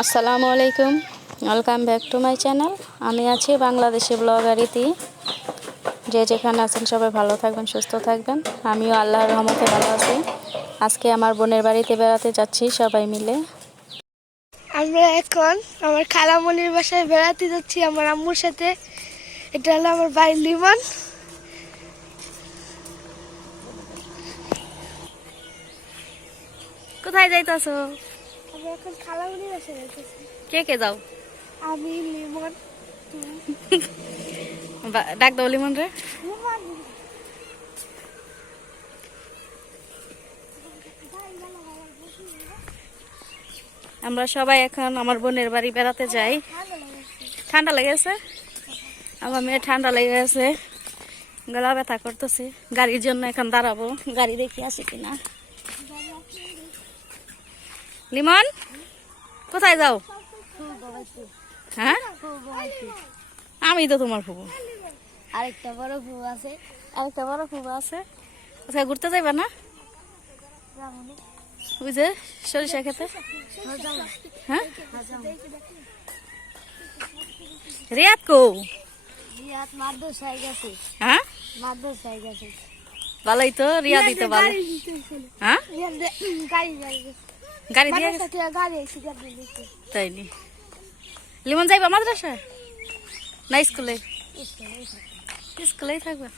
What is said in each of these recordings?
আসসালামু আলাইকুম। Welcome back to my channel আমি আছি বাংলাদেশি ব্লগারিতে যে যেখানে আছেন সবাই ভালো থাকবেন, সুস্থ থাকবেন। আমিও আল্লাহর রহমতে ভালো আছি। আজকে আমার বোনের বাড়িতে বেড়াতে যাচ্ছি সবাই মিলে। আমরা এখন আমার খালামণির বাসায় বেড়াতে যাচ্ছি আমার আম্মুর সাথে। এটা হলো আমার বাড়ির লিমন। কোথায় যাইতেছো? আমরা এখন খালামণির বাসায় যাইতেছি কে কে যাও? আমি লিমন ডাক দাও লিমন রে। আমরা সবাই এখন আমার বোনের বাড়ি বেড়াতে যাই। ঠান্ডা লেগেছে। আমার মেয়ে ঠান্ডা লেগে গেছে গলা ব্যথা করতেছে। গাড়ির জন্য এখন দাঁড়াবো। গাড়ি দেখি আসে কিনা। লিমন কোথায় যাও? হ্যাঁ? আমি তো তোমার ফুবু আরেকটা বড় বউ আছে। আরেকটা বড় ফুবু আছে। কোথায় ঘুরতে যাইবা না? ওই যে সরিষা খেতে। হ্যাঁ? রিয়াদ কো রিয়াদ মাদ্রাসায় গেছে। হ্যাঁ? মাদ্রাসায় গেছে। ভালোই তো রিয়াদই তো ভালো। হ্যাঁ? গাড়ি গাড়ি গাড়ি দিয়ে মাদ্রাসা থেকে গাড়ি এসে গাড়ি দিয়েছে। তাই নি? লিমন যাইবা মাদ্রাসায় না স্কুলে? স্কুলেই থাকবে।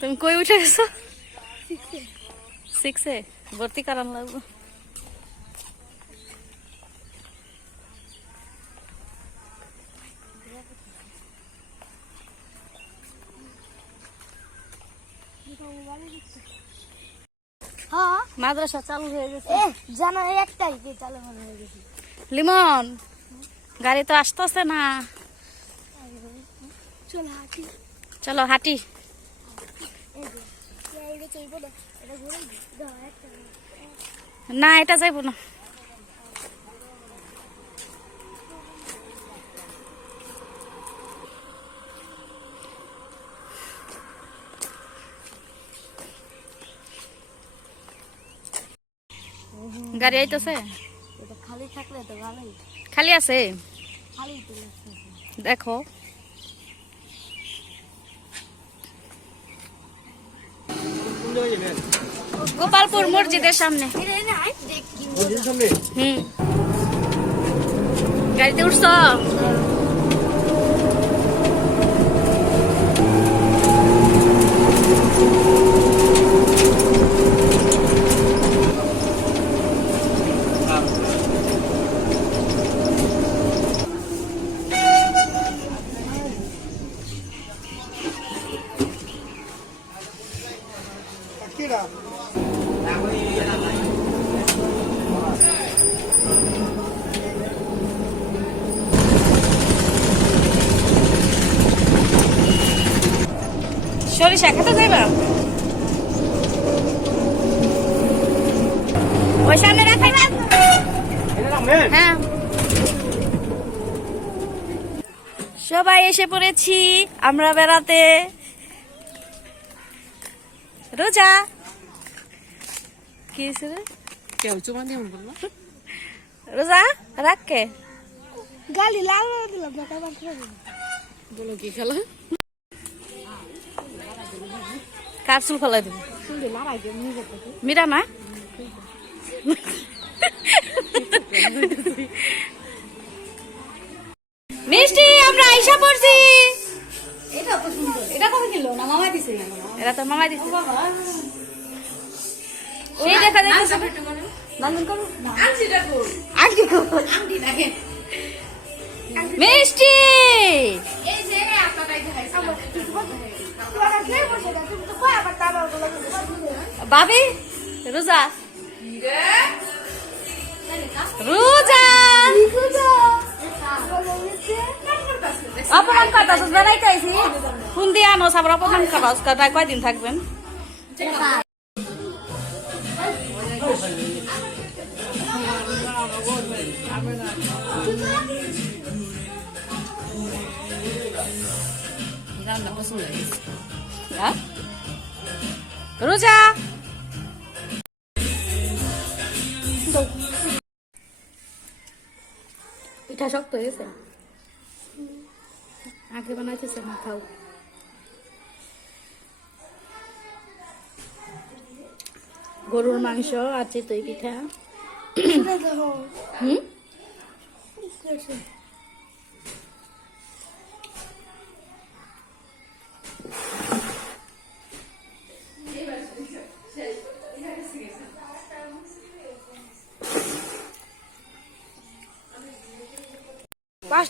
তুমি কই উঠে গেছো? শিখছে। সিক্সে ভর্তি কারণ লাগবে। মাদ্রাসা চালু হয়ে গেছে। এ জানুয়ারি এক তারিখে চালু হয়ে গেছে। লিমন গাড়ি তো আসতেছে না। চলো হাঁটি। চলো হাঁটি। না এটা যাইব না। গাড়ি আইতেছে? এটা খালি থাকলে তো ভালোই। খালি আছে? দেখো। গোপালপুর মসজিদের সামনে? হম। গাড়িতে উঠছ সরিষা খেতে যাইবা ওই সামনে রাখাই হ্যাঁ সবাই এসে পড়েছি আমরা বেড়াতে। রোজা। কি হয়েছে রে? রোজা? রাখ কে? গালি লাল করে দিলাম বলো কি খেলা? কার চুল ফলাই মিরা না? মিষ্টি আমরা আইসা পড়ছি এটা কত কিলো না মামা দিছে এরা তো মামাই দিছে সেই দেখা বান্ধন করো আজকে মিষ্টি ভাবি রোজা রোজা অপমান করতাস বেড়াইতে আইছি। ফোন দিয়ে আনো, সাবার অপমান করতাস কটা কয়দিন থাকবেন? হ্যাঁ? রোজা? পিঠা শক্ত হয়েছে? আগে বানাইতেছে না খাও। গরুর মাংস আর চিতই পিঠা। হুম?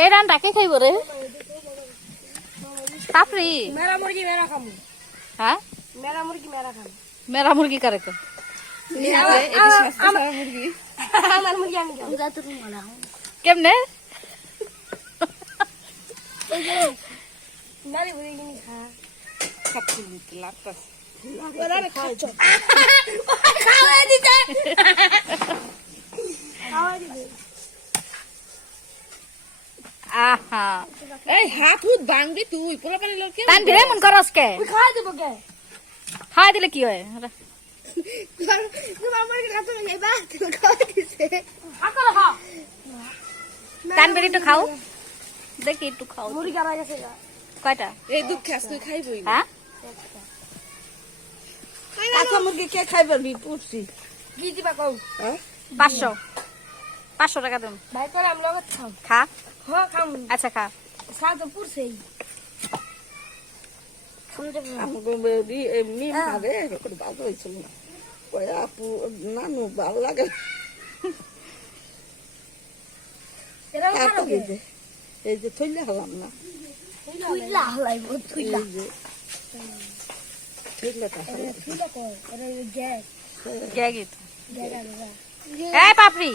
এই রানটা কে খাইব রে? পাপড়ি মেরা মুরগি মেরা খামু। হ্যাঁ? মেরা মুরগি মেরা খামু। মেরা মুরগি কারে কো কেমনে? খাওয়া দিতে। খাওয়া দিতে। আহা। এই হাত হুত ভাঙবি তুই পোলা পানি লোক তানবিরে মন করস কে? তুই খাওয়া দেবো কে? খাই দিলে কি হয়? তোমার মুরগি খাচ্ছ না এবার তুমি খাওয়া দিছে। তানবির একটু খাও। দেখি একটু খাও। মুরগি আড়াই গেছে কয়টা? এই দুধ খাস তুই খাইবই হ্যাঁ? কাঁচা মুরগি কে খাইবি? পুষছি। কি দিবা কও? হ্যাঁ? পাঁচশো। পাঁচশো টাকা দেন। ভাই করে আমি লগত খাও খা। হ খাম। আচ্ছা খা। সাত পুরছেই এমনি মারে এরকম বাজে হয়েছিল না। ওই আপু নানু ভালো লাগে না। এরা তারপর এই যে থইলে হলাম না। থুইলা হলাইব থুইলা। থুইলা এই পাপড়ি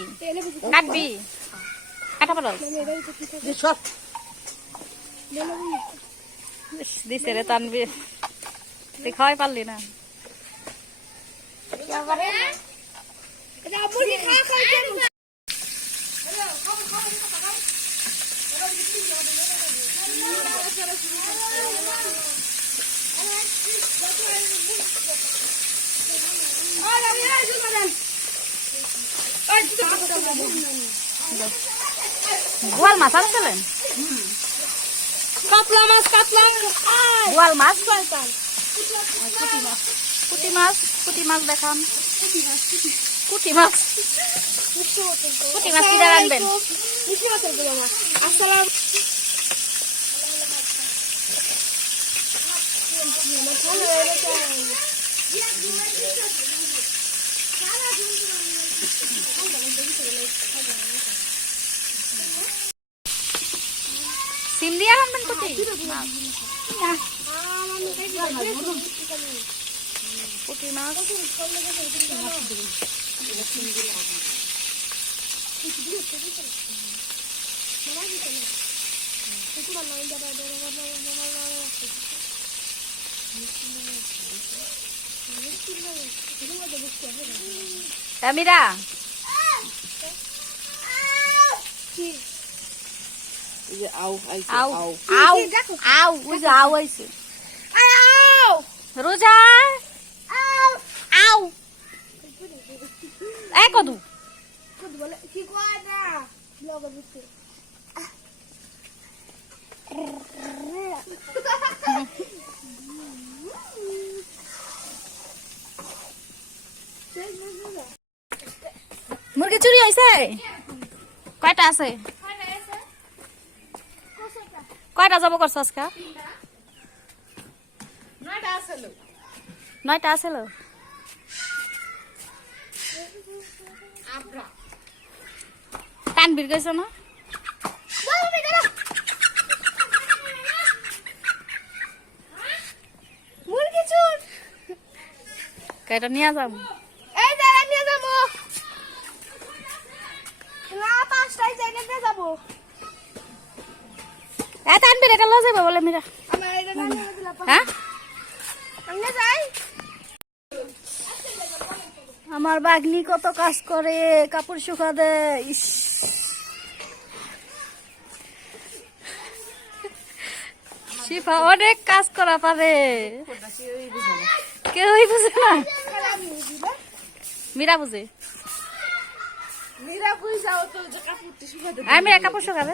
কাটবি। তো কি যে সব। দিছে রে তানবির তুই খাওয়াই পারলি না। করে এটা কেন মাছ আনছিলেন কাতলা মাছ কাতলা বোয়াল মাছ? পুঁটি মাছ। পুঁটি মাছ দেখান। পুঁটি মাছ পুঁটি মাছ। কিনা মাছ। আসসালাম সিম দিয়ে রাখবেন পুঁটি পুঁটি মাছ তামিরা এই যে আউ আইছে আউ আউ আউ আউ ওই যে আউ আইছে রোজা আউ এ কদু কি কয় না ব্লগ বুঝতে মুরগি চুরি হয়েছে কয়টা আছে কয়টা যাব করছ আজকা? নয়টা আছে লো কানবির গেছ না? নিয়ে যাম? এই জায়গা নিয়ে যাব। না পাঁচটায় যাব। আনবি এটা যাবে বলে মিরা। হ্যাঁ? আমার বাগনি কত কাজ করে কাপড় শুকা দেয়। শিফা অনেক কাজ করা পারে। কেউই বুঝে না। মীরা বুঝে। মীরা কই যাও তো যে কাপড়টি শুকাতে কাপড় শুকাবে।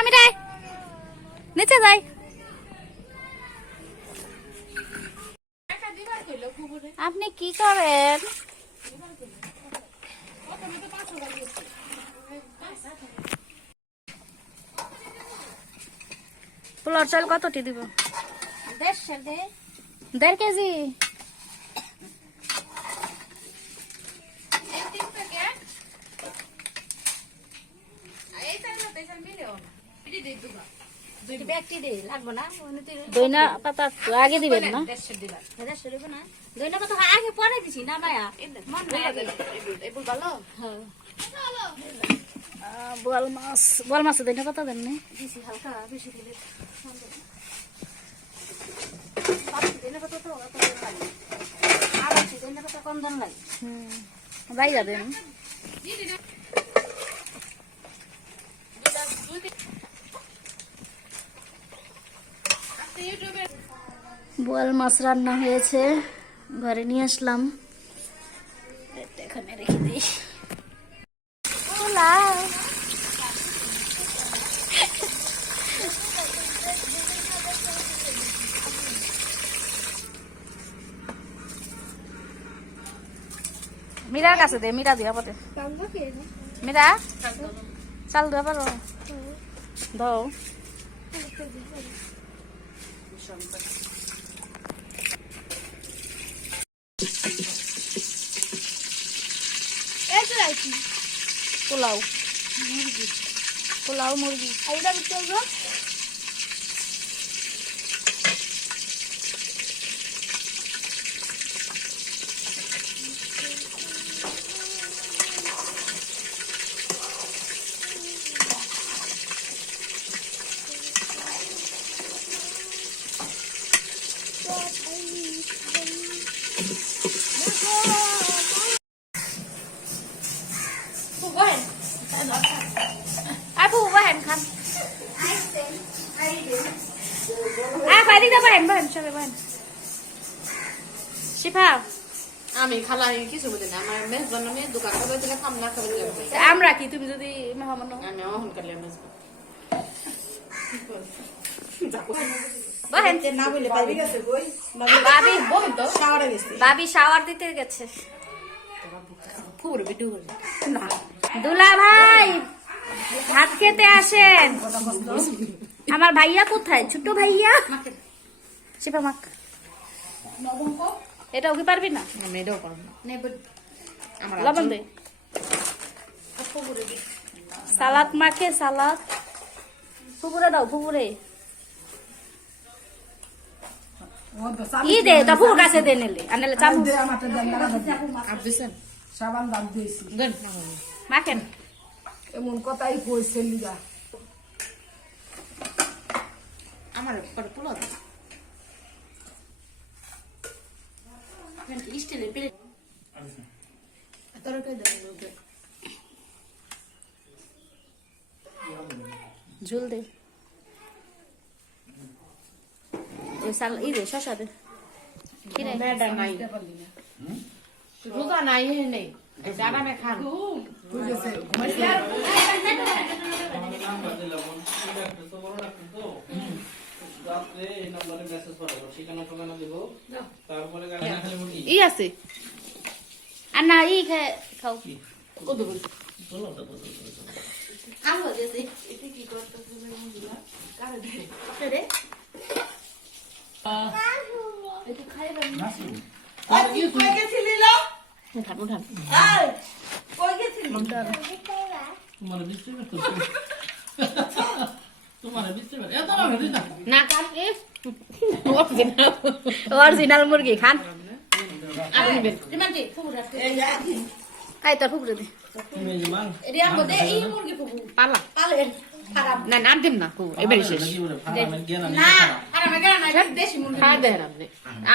আমি রায় নিচে যাই। আপনি কি করেন? পোলার চাল কতটি দিব? দেড় কেজি? দইনা পাতা আগে দিবেন না? আগে পরে দিছি না মায়া? মন ভালো আহ, বোয়াল মাছ বোয়াল মাছ দইনা পাতা দেন না? দিছি হালকা বেশি দিলে কম দাম লাগে বাইরা দেন বোয়াল মাছ রান্না হয়েছে। ঘরে নিয়ে আসলাম। এখানে রেখে দিই। মীরার কাছে দে, মীরা দিয়া পথে। মীরা? চাল দেওয়া পারো। দাও। এই তো রাখি পোলাও। পোলাও মুরগি। এইটা বিচল আর আর বাইরে দা বাহেন বাহেন চলে বাহেন শিফা। আমি খালা কিছু বুঝি না। আমার মেয়ে দোকান করে দিলে কাম না দিলে আমরা কি তুমি যদি মেহমান আমি অহন করলে মেজবো বাহেন। না বলে পাবি গেছে কই বাবি বই তো। শাওয়ারে গেছে। বাবি শাওয়ার দিতে গেছে। ফুর ভিডিও করে না। দুলা ভাই ভাত খেতে আসেন। আমার ভাইয়া কোথায়? ছোট ভাইয়া? শিফা মাক এটা ওকে পারবি না? আমি এটাও পারব না। নেব আমার লবণ দে। সালাদ মাখে সালাদ। ফুপুরে দাও ফুপুরে ই দে তা ফুর কাছে দে নেলে। আনলে চামচ। সাবান দাম দিয়েছি। মাখেন। এমন কথাই কইছে লিগা। আমার পরে পোলা স্টিলের প্লেট ঝুল দে ওই সাল ই দে শশা দে কি রে ম্যাডাম নাই রোজা নাই নেই আরামে খান আমাদের নাম্বার দিলাম কি ডাকতেছো বড় ডাকতেছো রাত্রে এই নাম্বারে মেসেজ পাঠাবো ঠিকানা ঠিকানা দেবো তারপরে না ই আছে। আর না ই খাও। ও দেবো। চলো তো বলো, বলো, বলো। এটা কি করতে হবে মহিলা কারে ধরে রে এটা খাইবা উঠান উঠান তোমার বৃষ্টি বের তোমার বৃষ্টি এত না না না কাল এ। অরিজিনাল মুরগি খান। তোর দে। পালা। না নাম দিম এবারে শেষ।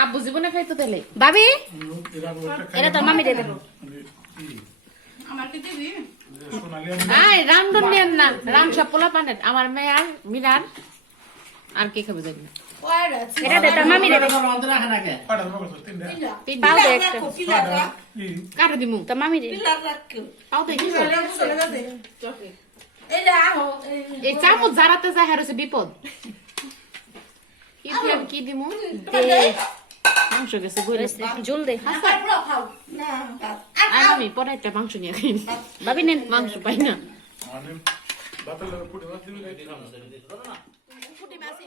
আব্বু জীবনে খাইতো ভাবি? এটা মামি দেবো। রাম সব পোলা পানের আমার মেয়ে আর মিরান। আর কি খাবে জানি না। এটা দে তোর মামি কে পাও দে একটা কারে দিমু তোর মামি দে পাও দে এই চামচ জারাতে যায় হারছে বিপদ কি দিমু মাংস গেছে বইরে জুল দে আমি পরে একটা মাংস নিয়ে খাই ভাবি নেন মাংস পাই না। ফুটি মাছি